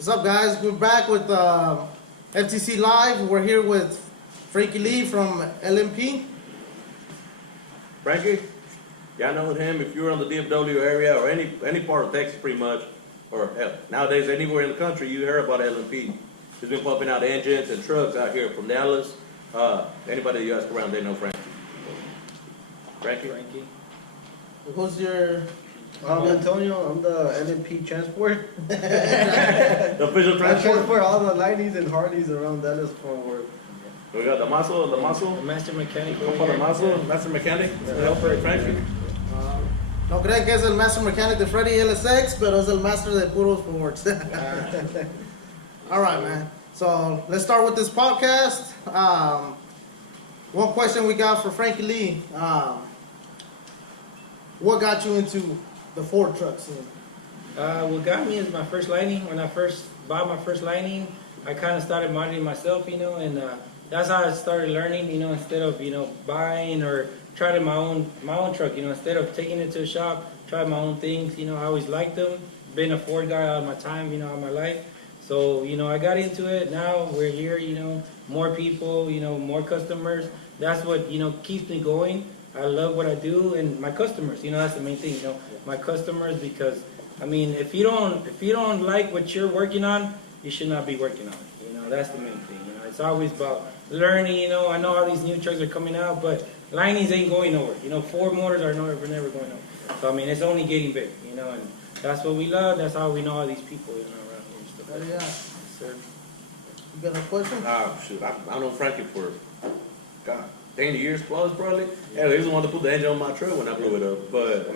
What's up, guys? We're back with FTC Live. We're here with Frankie Lee from LMP. Frankie, y'all know him. If you're in the DFW area or any part of Texas, pretty much, or hell, nowadays anywhere in the country, you hear about LMP. He's been pumping out engines and trucks out here from Dallas. Anybody you ask around, they know Frankie. Frankie. Who's your? I'm Antonio. I'm the LMP transport. The official I transport. transport all the Lightnings and Harleys around Dallas for work. We got the muscle. The master mechanic. Come for the muscle, master mechanic. Helper, Frankie. No creen que es el master mechanic de Freddy LSX, pero es el master de puros Fords. All right, man. So let's start with this podcast. One question we got for Frankie Lee. What got you into the Ford truck scene? What got me is my first Lightning. When I first bought my first Lightning, I kind of started modeling myself, and that's how I started learning, instead of, buying or trying my own truck, instead of taking it to a shop, try my own things, I always liked them. Been a Ford guy all my time, all my life. So, I got into it. Now we're here, more people, more customers. That's what, keeps me going. I love what I do, and my customers, that's the main thing, my customers, because, if you don't like what you're working on, you should not be working on it, that's the main thing, it's always about learning, I know all these new trucks are coming out, but Lightnings ain't going nowhere, Ford motors are never going nowhere, so, it's only getting big, and that's what we love, that's how we know all these people, around here and stuff like that. Sir. You got a question? Shoot, I know Frankie for, God, 10 years plus probably. Yeah, he was the one to put the engine on my truck when I blew it up. But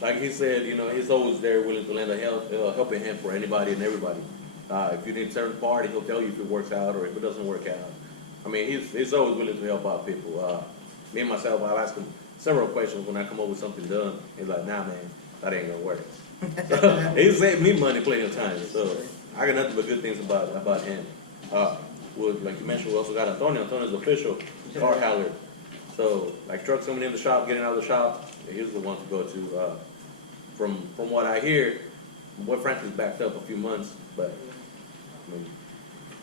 like he said, he's always there willing to lend a helping hand for anybody and everybody. If you need a certain part, he'll tell you if it works out or if it doesn't work out. He's always willing to help out people. Me and myself, I'll ask him several questions when I come up with something done. He's like, nah, man, that ain't gonna work. So, he saved me money plenty of times. So I got nothing but good things about him. Like you mentioned, we also got Antonio. Antonio's the official car hauler. So, like trucks coming in the shop, getting out of the shop, he's the one to go to. From what I hear, boy Frankie's backed up a few months, but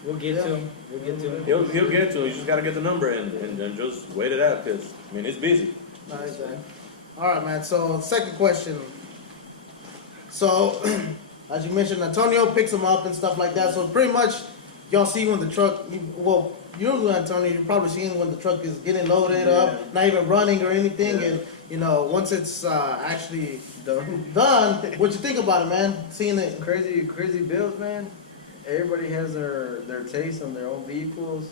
We'll get to him. He'll get to him. You just got to get the number and just wait it out because it's busy. Nice, man. All right, man. So, second question. So, as you mentioned, Antonio picks them up and stuff like that. So, pretty much, y'all see when the truck, usually, Antonio, you're probably seeing when the truck is getting loaded up, not even running or anything. Yeah. And, once it's actually done, what you think about it, man? Seeing it. Crazy builds, man. Everybody has their taste on their own vehicles.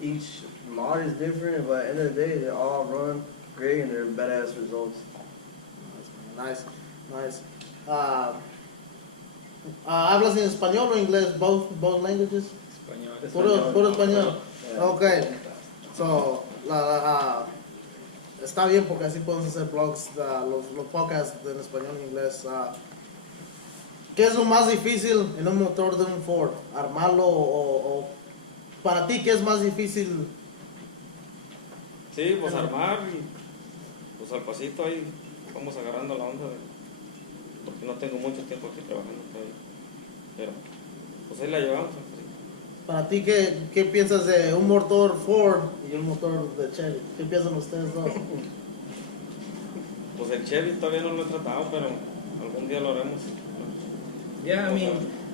Each mod is different, but at the end of the day, they all run great and they're badass results. Nice. ¿Hablas en español o inglés? Both languages? Español. Puro español. Yeah. Okay. So, está bien porque así podemos hacer blogs, los podcasts en español y inglés. ¿Qué es lo más difícil en un motor de un Ford? ¿Armarlo o para ti qué es más difícil? Sí, pues armar y pues al pasito ahí vamos agarrando la onda porque no tengo mucho tiempo aquí trabajando todavía. Pero pues ahí la llevamos. Para ti, ¿qué piensas de un motor Ford y un motor de Chevy? ¿Qué piensan ustedes dos? Pues el Chevy todavía no lo he tratado, pero algún día lo haremos. Yeah,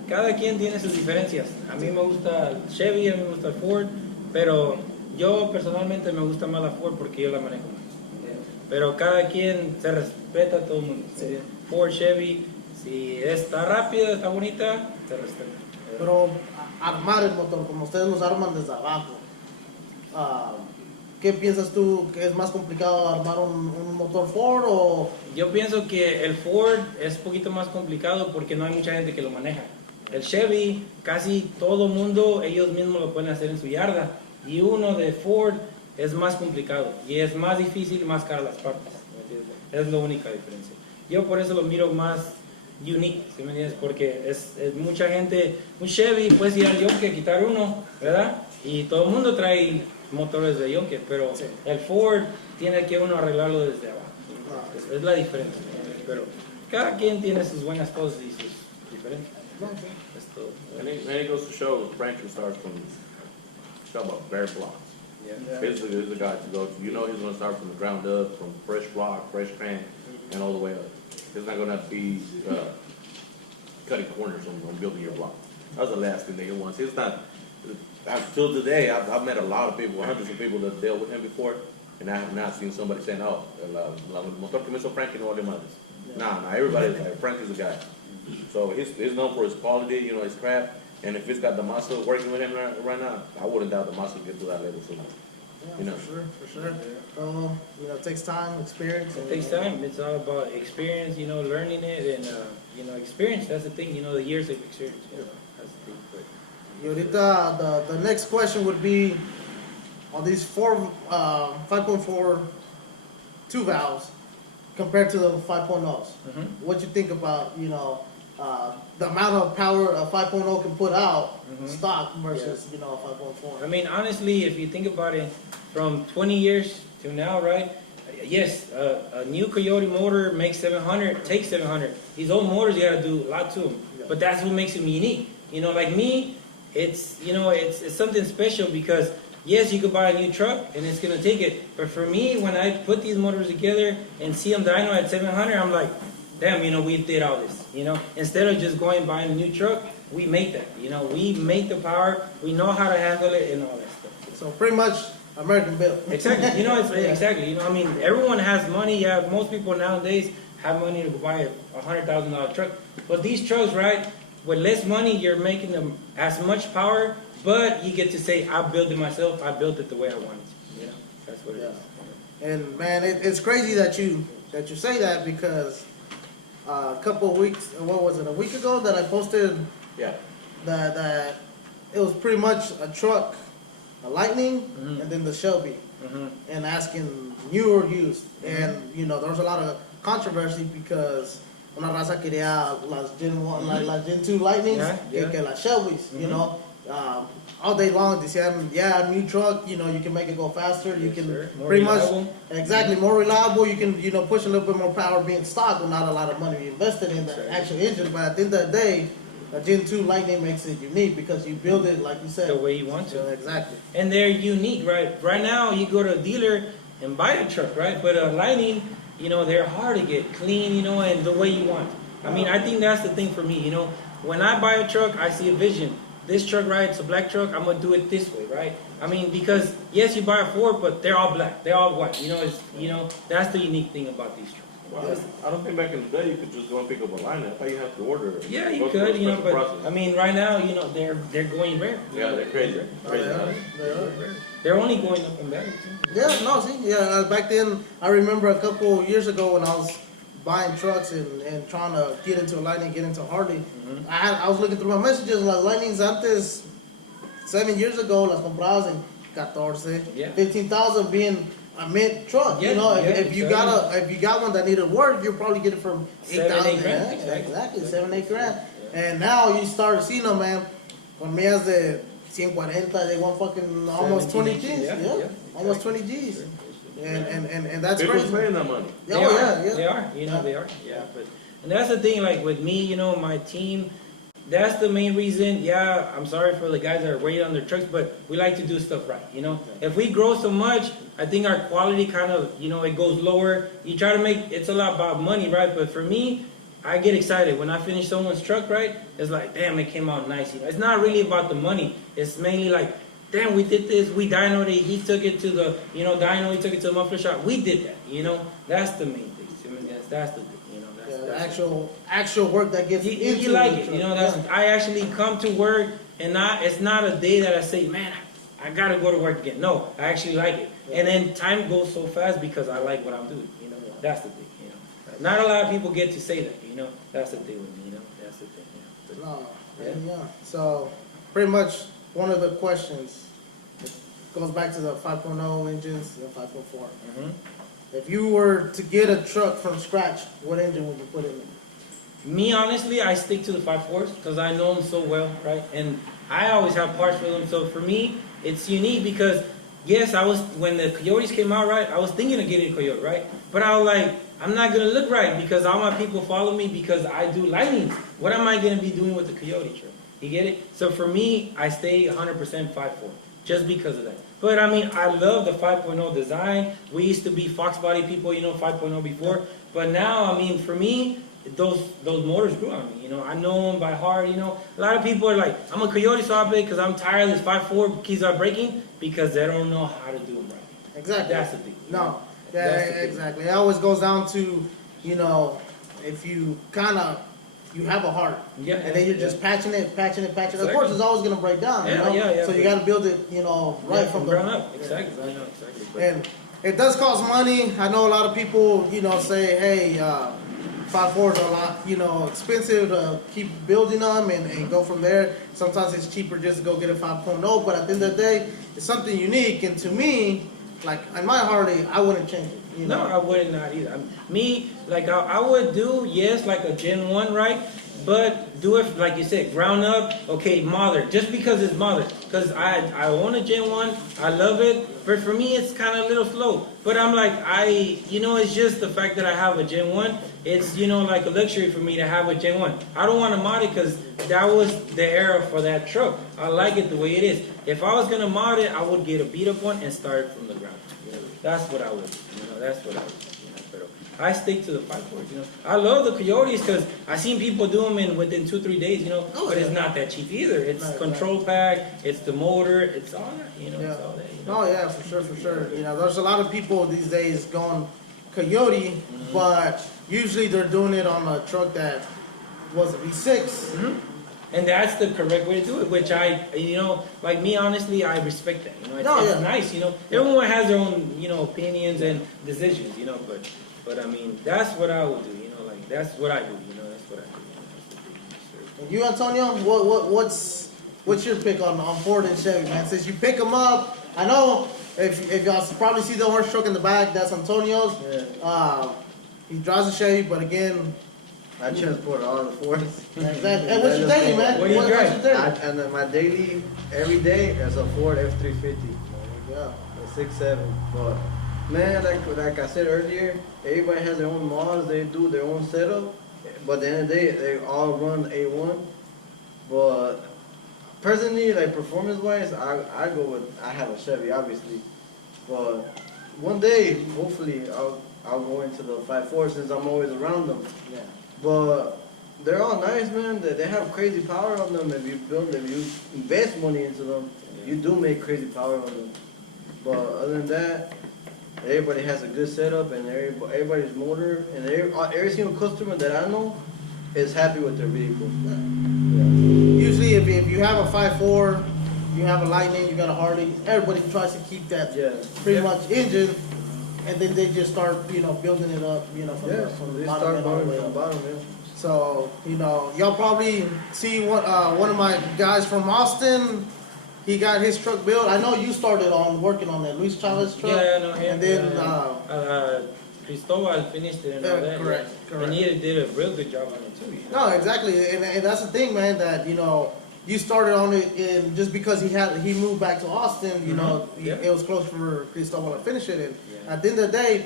cada quien tiene sus diferencias. A mí me gusta el Chevy, a mí me gusta el Ford, pero yo personalmente me gusta más la Ford porque yo la manejo más. Pero cada quien se respeta a todo el mundo. Sí. Ford, Chevy, si está rápida, está bonita, se respeta. Pero armar el motor, como ustedes los arman desde abajo, ¿qué piensas tú que es más complicado armar un motor Ford o...? Yo pienso que el Ford es un poquito más complicado porque no hay mucha gente que lo maneja. El Chevy, casi todo mundo, ellos mismos lo pueden hacer en su yarda. Y uno de Ford es más complicado y es más difícil y más caro las partes. Es la única diferencia. Yo por eso lo miro más unique, ¿sí me entiendes? Porque es mucha gente, un Chevy puedes ir al yonke, quitar uno, ¿verdad? Y todo el mundo trae motores de yonke, pero sí, el Ford tiene que uno arreglarlo desde abajo. Es la diferencia, pero cada quien tiene sus buenas cosas y sus diferencias. That's dope. And it goes to show Franklin starts from talk about bare blocks. Yeah. He's the guy to go to. You know he's going to start from the ground up, from fresh block, fresh crank, and all the way up. He's not going to have to be cutting corners on building your block. That was the last thing that he wants. He's not, till today, I've met a lot of people, hundreds of people that dealt with him before, and I have not seen somebody saying, oh, el motor que me hizo Frankie no vale madres. Nah, everybody's like, Frankie's the guy. So he's known for his quality, you know, his craft. And if it's got the muscle working with him right now, I wouldn't doubt the muscle get to that level soon. Yeah, You know. for sure. So, you know, it takes time, experience. It takes time. It's all about experience, you know, learning it, and you know, experience. That's the thing, you know, the years of experience. You know, that's the thing. But The next question would be on these 5.4 2 valves compared to the 5.0s. What you think about, you know, the amount of power a 5.0 can put out stock versus, you know, 5.4? I mean, honestly, if you think about it, from 20 years to now, right? Yes, a new Coyote motor makes 700, takes 700. These old motors, you gotta do a lot to them. Yeah. But that's what makes them unique. You know, like me, it's, you know, it's something special because, yes, you could buy a new truck and it's gonna take it. But for me, when I put these motors together and see them dyno at 700, I'm like, damn, you know, we did all this. You know, instead of just going and buying a new truck, we make that. You know, we make the power, we know how to handle it and all that stuff. So pretty much American built. Exactly. You know, it's, Yeah. exactly. You know, I mean, everyone has money. Yeah, most people nowadays have money to buy a $100,000 truck. But these trucks, right, with less money, you're making them as much power, but you get to say, I built it myself. I built it the way I wanted to. You know, that's what it is. And man, it's crazy that you say that because a couple of weeks, what was it, a week ago that I posted Yeah. that it was pretty much a truck, a Lightning, and then the Shelby, and asking new or used. And you know, there was a lot of controversy because una raza quería las Gen 1, las Gen 2 Lightnings, que las Shelbys, you know. All day long decían, yeah, new truck, you know, you can make it go faster, you can More pretty reliable. much, exactly, more reliable, you can, you know, push a little bit more power being stock with not a lot of money invested in the actual engine, but at the end of the day, a Gen 2 Lightning makes it unique because you build it, like you said. The way you want to. Exactly. And they're unique, right? Right now, you go to a dealer and buy a truck, right? But a Lightning, you know, they're hard to get clean, you know, and the way you want. I mean, I think that's the thing for me, you know. When I buy a truck, I see a vision. This truck, right, it's a black truck, I'm going to do it this way, right? I mean, because, yes, you buy a Ford, but they're all black. They're all white. You know, it's, you know, that's the unique thing about these trucks. Well, I don't think back in the day you could just go and pick up a line. I thought you have to order it. Yeah, you Go through a could, you know, special but, process. I mean, right now, you know, they're going rare. Yeah, they're crazy. Crazy. They're only going up in value, too. Yeah, no, see, yeah, back then, I remember a couple of years ago when I was buying trucks and trying to get into a Lightning, get into a Harley, I was looking through my messages, like Lightnings antes, 7 years ago, las comprabas en 14, Yeah. 15,000 being a mint truck. Yeah, you know, yeah, if you got one that needed work, you'll probably get it from 7, 8,000. 8 grand, Yeah, exactly. 7, 8 grand. And now you start seeing them, man. Con millas de 140, they want fucking almost 20 G's. Yeah, almost 20 G's. And that's People's crazy. paying that money. Yeah, They oh, are. yeah. They are. You know, they are. Yeah, but and that's the thing. Like with me, you know, my team. That's the main reason. Yeah, I'm sorry for the guys that are waiting on their trucks, but we like to do stuff right. You know, if we grow so much, I think our quality kind of, you know, it goes lower. You try to make it's a lot about money, right? But for me, I get excited when I finish someone's truck, right? It's like, damn, it came out nice. You know, it's not really about the money. It's mainly like, damn, we did this. We dynoed it. He took it to the, you know, dyno. He took it to the muffler shop. We did that. You know, that's the main thing. I mean, that's the thing. You know, that's, The that's actual work that gets into you like the it. truck. You know, that's I actually come to work and it's not a day that I say, man, I gotta go to work again. No, I actually like it. And then time goes so fast because I like what I'm doing. You know, that's the thing. You know, not a lot of people get to say that. You know, that's the thing with me. You know, that's the thing. Yeah. No, yeah. So pretty much one of the questions goes back to the 5.0 engines and 5.4. If you were to get a truck from scratch, what engine would you put in it? Me, honestly, I stick to the 5.4s because I know them so well, right? And I always have parts for them. So for me, it's unique because yes, I was, when the Coyotes came out, right, I was thinking of getting a Coyote, right? But I was like, I'm not going to look right because all my people follow me because I do lighting. What am I going to be doing with the Coyote truck? You get it? So for me, I stay 100% 5.4 just because of that. But I mean, I love the 5.0 design. We used to be Fox body people, 5.0 before. But now, I mean, for me, those motors grew on me. I know them by heart. A lot of people are like, I'm a Coyote software because I'm tired of this 5.4 keys are breaking because they don't know how to do them right. Exactly. That's the thing. No. Yeah, exactly. It always goes down to, if you you have a heart. Yeah. And then you're just patching it. Exactly. Of course, it's always going to break down. Yeah. So you got to build it, right from the ground up. Exactly. Exactly. And it does cost money. I know a lot of people, say, hey, 5.4s are a lot, expensive to keep building them and go from there. Sometimes it's cheaper just to go get a 5.0, but at the end of the day, it's something unique. And to me, like in my heart, I wouldn't change it. No, I would not either. I would do, yes, like a Gen 1, right? But do it, like you said, ground up, okay, modern, just because it's modern. Because I own a Gen 1, I love it, but for me it's kind of a little slow. But I'm like, it's just the fact that I have a Gen 1, it's, like a luxury for me to have a Gen 1. I don't want to mod it because that was the era for that truck. I like it the way it is. If I was going to mod it, I would get a beat up one and start from the ground. That's what I would do. That's what I would do. But I stick to the 5.4s. I love the Coyotes because I seen people do them within 2-3 days. But it's not that cheap either. It's control pack. It's the motor. It's all that. It's all that. Oh yeah, for sure. There's a lot of people these days going Coyote, but usually they're doing it on a truck that was a V6. And that's the correct way to do it, which like me, honestly, I respect that. It's nice, Everyone has their own, opinions and decisions, but I mean, that's what I would do, that's what I do, that's what I do. And you, Antonio, what's your pick on Ford and Chevy, man? Since you pick them up, I know if y'all probably see the horse truck in the back, that's Antonio's. Yeah. He drives a Chevy, but again, I transport all the Fords. Exactly. Hey, what's your daily, man? What do you drive? And then my daily, every day, is a Ford F350. Yeah. A 6.7. But man, like I said earlier, everybody has their own models. They do their own setup. But at the end of the day, they all run A1. But personally, like performance-wise, I have a Chevy, obviously. But one day, hopefully, I'll go into the 5.4 since I'm always around them. Yeah. But they're all nice, man. They have crazy power on them. If you invest money into them, you do make crazy power on them. But other than that, everybody has a good setup and everybody's motor and every single customer that I know is happy with their vehicle. Yeah. Usually, if you have a 5.4, you have a Lightning, you got a Harley. Everybody tries to keep that pretty much engine. And then they just start, building it up, from the bottom end all the way up. So, y'all probably see one of my guys from Austin. He got his truck built. I know you started working on that Luis Chavez truck. Yeah, I know him. And then Cristobal finished it and all that. Correct. And he did a real good job on it too. No, exactly, and that's the thing, man. That you started on it, and just because he moved back to Austin, it was close for Cristobal to finish it. And at the end of the day,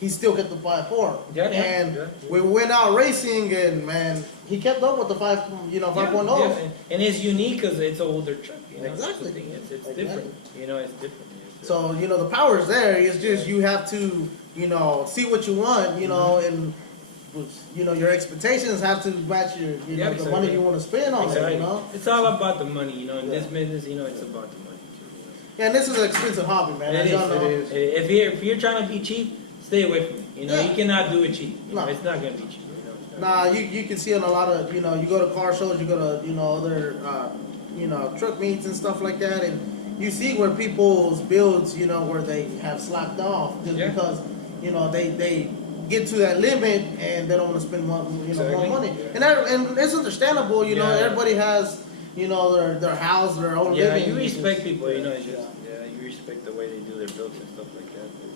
he still kept the 5.4. We went out racing, and man, he kept up with the 5.0. Yeah. And it's unique because it's an older truck. Exactly. It's different. It's different. So the power's there. It's just you have to see what you want. And your expectations have to match your the money you want to spend on it. It's all about the money. In this business, it's about the money too. Yeah, and this is an expensive hobby, man. It is. If you're trying to be cheap, stay away from it. You cannot do it cheap. It's not gonna be cheap. Nah, you can see on a lot of you go to car shows, you go to other truck meets and stuff like that, and you see where people's builds where they have slacked off just because they get to that limit and they don't want to spend more money, and it's understandable. Everybody has their house, their own living. You respect people. It's just you respect the way they do their builds and stuff like that. But,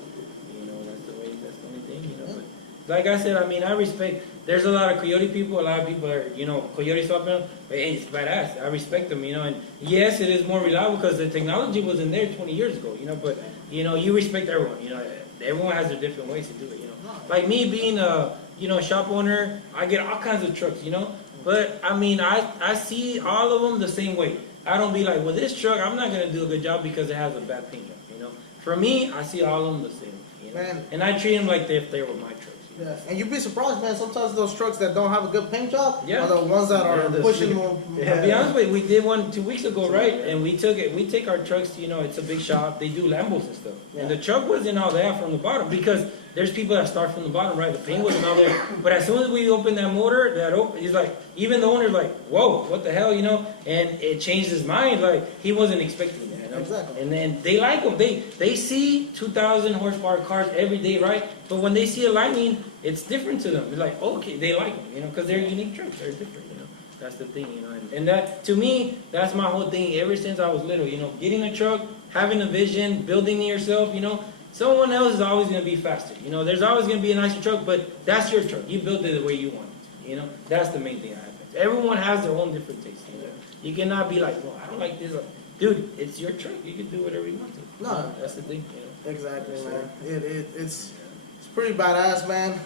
that's the only thing. But like I said, I mean, I respect. There's a lot of Coyote people. A lot of people are, you know, Coyote swapping. But hey, it's badass. I respect them, you know. And yes, it is more reliable because the technology wasn't there 20 years ago, you know. But you know, you respect everyone. You know, everyone has their different ways to do it. You know, like me being a, you know, shop owner, I get all kinds of trucks, you know. But I mean, I see all of them the same way. I don't be like, well, this truck, I'm not gonna do a good job because it has a bad paint job, you know. For me, I see all of them the same, you know. Man. And I treat them like if they were my trucks. You know? Yeah, and you'd be surprised, man. Sometimes those trucks that don't have a good paint job Yeah. are the ones that are Yeah, pushing more. I'll be honest with you, we did one 2 weeks ago, right? And we take our trucks, you know, it's a big shop, they do Lambos and stuff. And the truck wasn't all there from the bottom because there's people that start from the bottom, right? The paint wasn't all there. But as soon as we opened that motor, he's like, even the owner's like, whoa, what the hell, you know? And it changed his mind, like, he wasn't expecting that. You know? Exactly. And then they like them. They see 2,000 horsepower cars every day, right? But when they see a Lightning, it's different to them. It's like, okay, they like them, you know, because they're unique trucks. They're different, you know. That's the thing, you know. And that, to me, that's my whole thing ever since I was little, you know. Getting a truck, having a vision, building it yourself, you know. Someone else is always going to be faster. You know, there's always going to be a nicer truck, but that's your truck. You built it the way you want it. You know, that's the main thing I have. Everyone has their own different taste. You know, you cannot be like, well, I don't like this. Dude, it's your truck. You can do whatever you want to. No, that's the thing. You know? Exactly, man. It's pretty badass, man.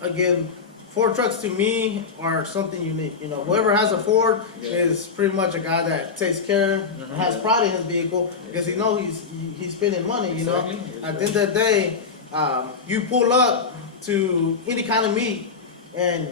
Again, Ford trucks to me are something unique. You know, whoever has a Ford is pretty much a guy that takes care, has pride in his vehicle because he knows he's spending money. You know, at the end of the day, you pull up to any kind of meet and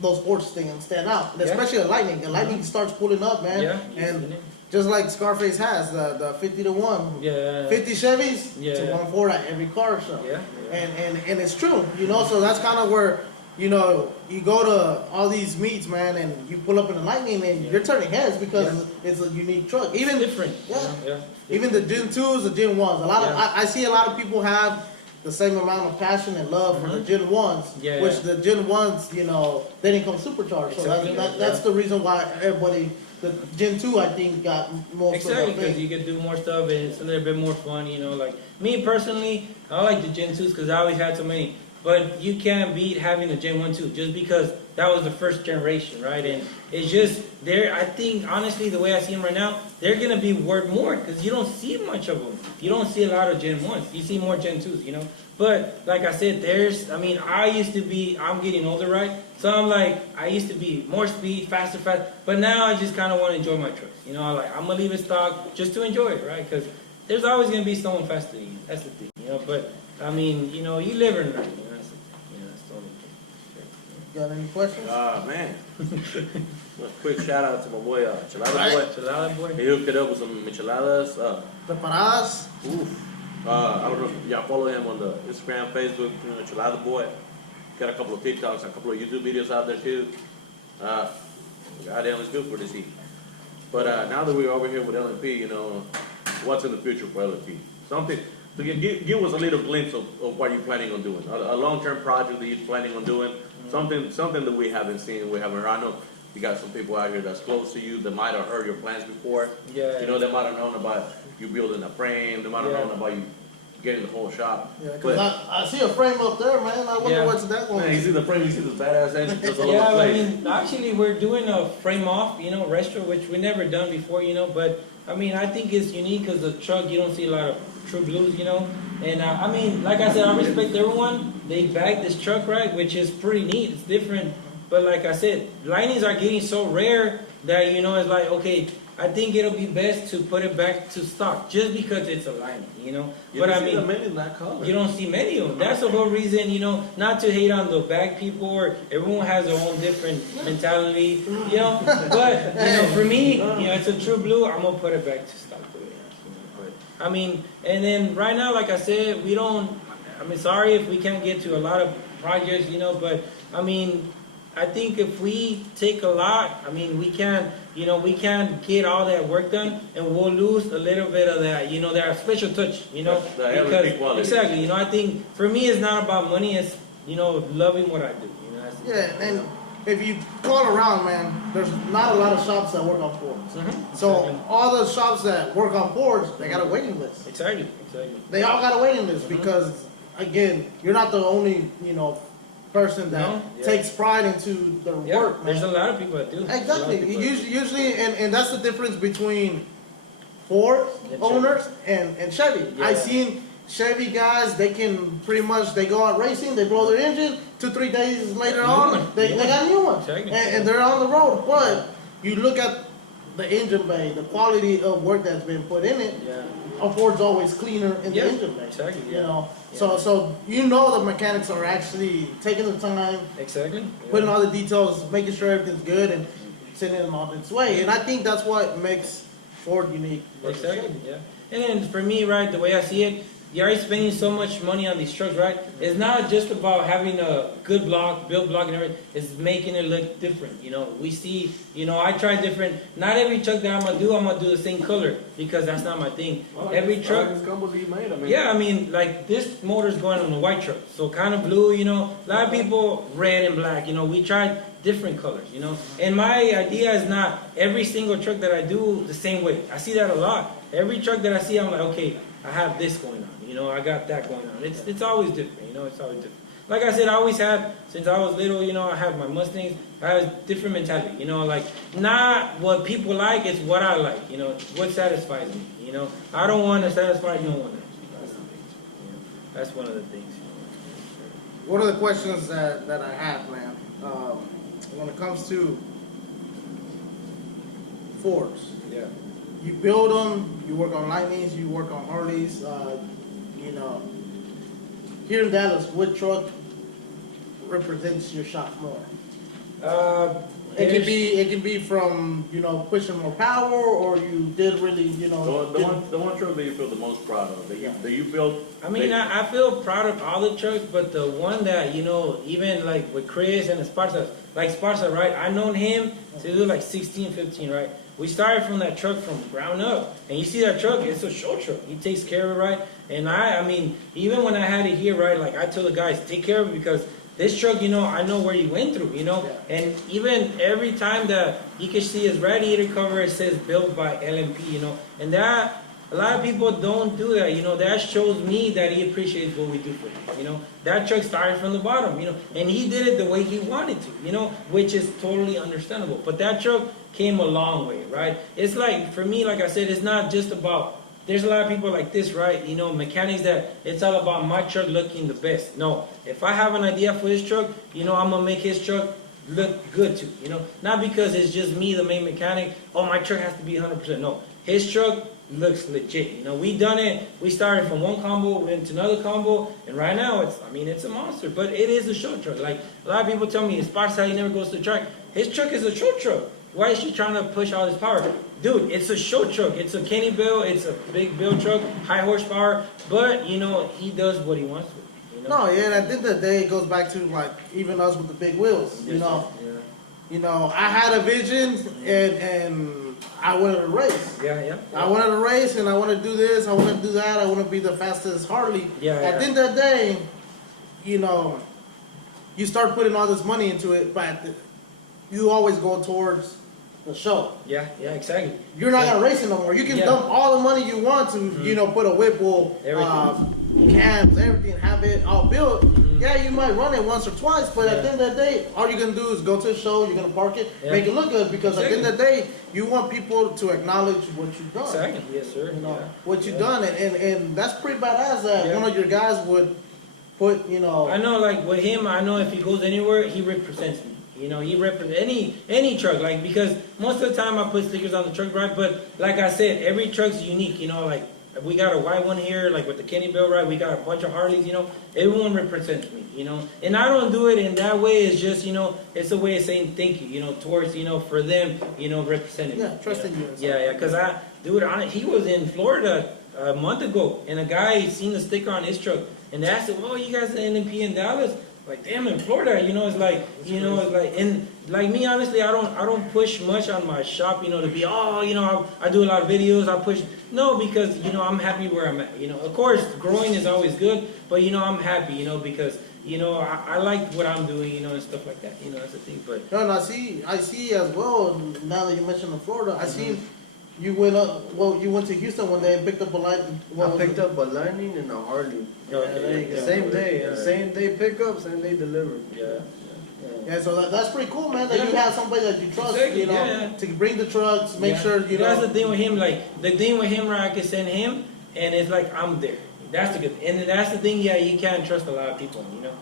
those Fords stand out, and especially a Lightning. The Lightning starts pulling up, man. Yeah. And just like Scarface has the 50 to 1, 50 Chevys to 1 Ford at every car show. Yeah. And it's true, you know. So that's kind of where, you know, you go to all these meets, man, and you pull up in a Lightning and you're turning heads because it's a unique truck. Even different. Even the Gen 2s, the Gen 1s. I see a lot of people have the same amount of passion and love for the Gen 1s, which the Gen 1s, you know, they didn't come supercharged. So that's the reason why everybody, the Gen 2, I think, got most exactly, of the because you can do more stuff and it's a little bit more fun, you know. Like me personally, I like the Gen 2s because I always had so many. But you can't beat having a Gen 1 too, just because that was the first generation, right? And it's just, I think, honestly, the way I see them right now, they're going to be worth more because you don't see much of them. You don't see a lot of Gen 1s. You see more Gen 2s, you know? But, like I said, I'm getting older, right? So I'm like, I used to be more speed, faster. But now I just kind of want to enjoy my trucks. You know, I'm going to leave it stock just to enjoy it, right? Because there's always going to be someone faster than you. That's the thing, you know? But, I mean, you know, you live and learn. Got any questions? Man. A quick shout out to my boy, Chelada boy. He hooked it up with some micheladas. Preparadas? I don't know if y'all follow him on the Instagram, Facebook, you know, Chelada boy. Got a couple of TikToks, a couple of YouTube videos out there too. Goddamn, it's good for this heat. But now that we're over here with LNP, you know, what's in the future for LNP? Something to give us a little glimpse of what you're planning on doing. A long-term project that you're planning on doing. Something that we haven't seen, we haven't heard. I know you got some people out here that's close to you that might have heard your plans before. You know, they might have known about you building a frame. They might have known about you getting the whole shop. Yeah, because I see a frame up there, man. I wonder what's that one. Man, you see the frame, you see this badass engine just all over the I place. mean, actually, we're doing a frame off, you know, retro, which we never done before, you know. But I mean, I think it's unique because the truck, you don't see a lot of true blues, you know. And I mean, like I said, I respect everyone. They bagged this truck, right, which is pretty neat. It's different. But like I said, Lightnings are getting so rare that, you know, it's like, okay, I think it'll be best to put it back to stock just because it's a Lightning, you know. But I mean, many in that color. You don't see many of them. That's the whole reason, you know, not to hate on the bag people or everyone has their own different mentality, you know. But, you know, for me, you know, it's a true blue, I'm going to put it back to stock. I mean, and then right now, like I said, sorry if we can't get to a lot of projects, you know, but I mean, I think if we take a lot, I mean, we can't get all that work done and we'll lose a little bit of that, you know, that special touch, you know. Exactly, you know, I think for me it's not about money, it's, you know, loving what I do, you know. And if you call around, man, there's not a lot of shops that work on Fords. So all the shops that work on Fords, they got a waiting list. Exactly. They all got a waiting list because again, you're not the only, person that No, yeah. takes pride into their Yeah, work, man. there's a lot of people that do. There's a lot of Exactly. people that do. Usually, and that's the difference between Ford And owners and Chevy. Yeah. I seen Chevy guys, they can pretty much, they go out racing, they blow their engine, 2-3 days later New on, one. they got a new one. Exactly. And they're on the road. But you look at the engine bay, the quality of work that's been put in it, Yeah. a Ford's always cleaner in Yeah, the engine bay. exactly, You yeah. know, Yeah. so the mechanics are actually taking the time, Exactly. Yeah. putting all the details, making sure everything's good, and sending them on its way. And I think that's what makes Ford unique. versus Exactly, Chevy. yeah. And then for me, right, the way I see it, you're already spending so much money on these trucks, right? It's not just about having a good block, build block and everything. It's making it look different, We see, I try different. Not every truck that I'm gonna do the same color because that's not my thing. Every truck. Yeah, I mean, like this motor's going on a white truck, so kind of blue, A lot of people red and black, We tried different colors, And my idea is not every single truck that I do the same way. I see that a lot. Every truck that I see, I'm like, okay, I have this going on, I got that going on. It's always different, It's always different. Like I said, I always had since I was little, I have my Mustangs. I have a different mentality, like not what people like, it's what I like, what satisfies me, I don't want to satisfy no one else. That's the thing, That's one of the things. One of the questions that I have, man, when it comes to Fords, Yeah. you build them, you work on Lightnings, you work on Harleys, Here in Dallas, what truck represents your shop more? It can be from pushing more power, or you did really The one truck that you feel the most proud of that you built. I mean, I feel proud of all the trucks, but the one that, even like with Chris and Esparza, like Esparza, right? I known him since he was like 16, 15, right? We started from that truck from ground up. And you see that truck, it's a show truck. He takes care of it, right? And I mean, even when I had it here, right, like I told the guys, take care of it because this truck, I know where he went through, And even every time that you can see his radiator cover, it says built by LMP, And that, a lot of people don't do that, That shows me that he appreciates what we do for him, That truck started from the bottom, And he did it the way he wanted to, Which is totally understandable. But that truck came a long way, right? It's like, for me, like I said, it's not just about, there's a lot of people like this, right? Mechanics that it's all about my truck looking the best. No, if I have an idea for his truck, I'm going to make his truck look good too, Not because it's just me, the main mechanic, my truck has to be 100%. No, his truck looks legit. We done it. We started from one combo, went to another combo, and right now it's a monster. But it is a show truck. Like a lot of people tell me, Esparza, he never goes to the track. His truck is a show truck. Why is she trying to push all this power? Dude, it's a show truck. It's a Kenny Bill. It's a big build truck, high horsepower. But, he does what he wants with it. No, yeah, and at the end of the day, it goes back to, like, even us with the big wheels, I had a vision, and I wanted to race. Yeah. I wanted to race, and I want to do this, I want to do that, I want to be the fastest Harley. At the end of the day, you start putting all this money into it, but you always go towards the show. Yeah, exactly. You're not gonna race it no more. You can dump all the money you want to, put a whip wheel, cams, everything, have it all built. Yeah, you might run it once or twice, but at the end of the day, all you're gonna do is go to a show, you're gonna park it, make it look good, because at the end of the day, you want people to acknowledge what you've done. Exactly, yes, sir. What you've done, and that's pretty badass that one of your guys would put, I know, like, with him, I know if he goes anywhere, he represents me. He represents any truck, like, because most of the time I put stickers on the truck, right? But like I said, every truck's unique, like we got a white one here, like with the Kenny Bill, right? We got a bunch of Harleys, everyone represents me, and I don't do it in that way. It's just, it's a way of saying thank you, towards, for them, representing me. Yeah, trusting you. Yeah, because he was in Florida a month ago, and a guy seen the sticker on his truck, and they asked him, oh, you guys are NMP in Dallas? Like, damn, in Florida, it's like, it's like, and like me, honestly, I don't push much on my shop, to be, I do a lot of videos, I push, no, because, I'm happy where I'm at, of course, growing is always good, but, I'm happy, because, I like what I'm doing, and stuff like that, that's the thing, but. No, I see as well, now that you mentioned Florida, I seen, you went up, well, you went to Houston one day and picked up a light. I picked up a Lightning and a Harley. Yeah, Same day, yeah. and same day pickup, same day delivery. Yeah. Yeah, so that's pretty cool, man, that you Yeah. have somebody that you trust, Exactly, you know, yeah. to bring the trucks, make Yeah. sure, you That's know. the thing with him, like, the thing with him, right, I can send him, and it's like, I'm there. That's the good, and that's the thing, yeah, you can't trust a lot of people, you know.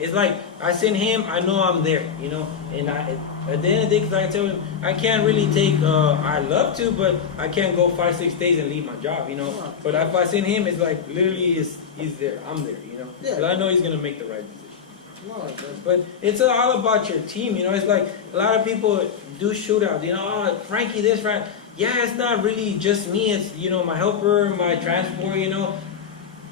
It's like, I send him, I know I'm there, you know, and at the end of the day, 'cause like I tell him, I can't really take, I love to, but I can't go 5-6 days and leave my job, you know. But if I send him, it's like, literally, he's there, I'm there, you know. Yeah. But I know he's gonna make the right decision. No, that's- But it's all about your team, you know. It's like a lot of people do shootouts, you know. Oh, Frankie, this, Frank. Yeah, it's not really just me. It's, you know, my helper, my transport, you know.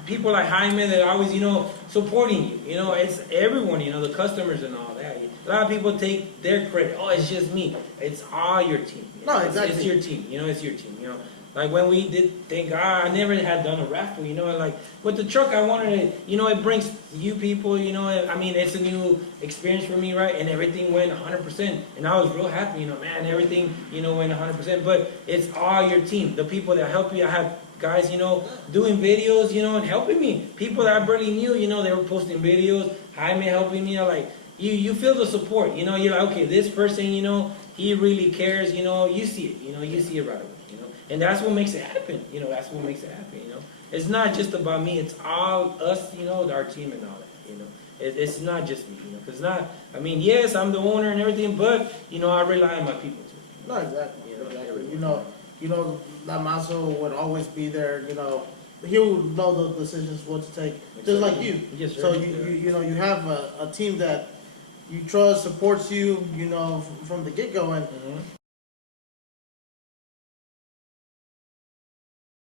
People like Jaime that are always, you know, supporting you. You know, it's everyone, you know, the customers and all that. A lot of people take their credit. Oh, it's just me. It's all your team. You know? No, exactly. It's your team, you know. It's your team, you know. Like when we did, thank God, I never had done a raffle, you know, like with the truck, I wanted to, you know, it brings you people, you know, I mean, it's a new experience for me, right? And everything went 100%. And I was real happy, you know, man, everything, you know, went 100%. But it's all your team, the people that help you. I have guys, you know, doing videos, you know, and helping me. People that I barely knew, you know, they were posting videos, Jaime helping me, like, you feel the support, you know, you're like, okay, this person, you know, he really cares, you know, you see it, you know, you see it right away. And that's what makes it happen, you know, that's what makes it happen, you know. It's not just about me, it's all us, you know, our team and all that, you know. It's not just me, you know, because I mean, yes, I'm the owner and everything, but, you know, I rely on my people too. No, exactly. You know, Exactly. You know, Damaso would always be there, you know. He would know the decisions, what to take, just like you. Yes, sir. So you know, you have a team that you trust, supports you, you know, from the get-go, and Mhm.